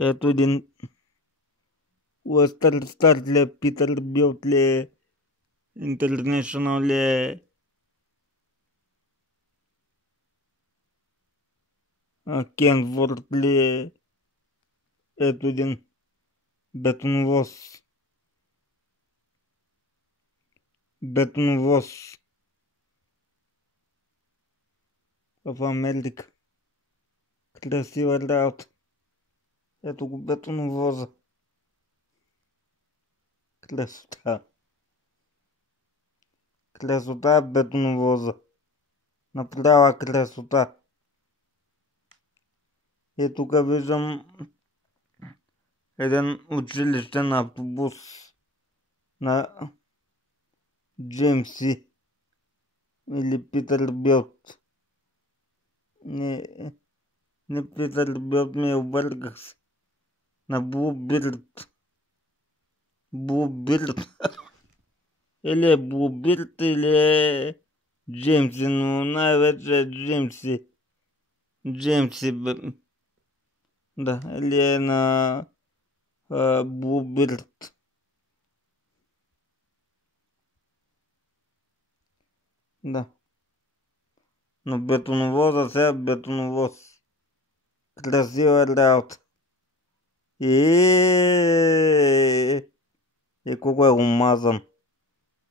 Ето един Уестър Старт ли е, Питър Билт ли е, Интернешнъл ли е, Кенворт ли е. Ето един бетоновоз. Бетоновоз в Америка. Красива работа. Ето го бетоновоза. Красота. Красота е бетоновоза. Направила красота. И тук виждам един училищен автобус на Джеймси или Питър Билт. Не, не Питър Билт, ми обърках се. На Блубирд. Блубирд. Или е Блубирд, или е Джеймси, но най-вече е Джеймси. Джеймси, да, или е на Блубирд. Да. Но бетоновоза сега бетоновоз. Красива работа. И колко е омазан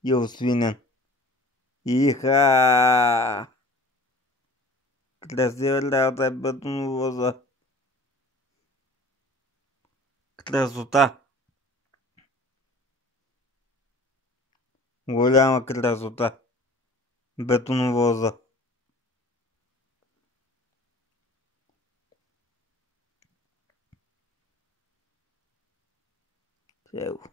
и освинен. Иха! Красива работа е бетоновоза. Красота. Голяма красота. Бетоновоза. Ево.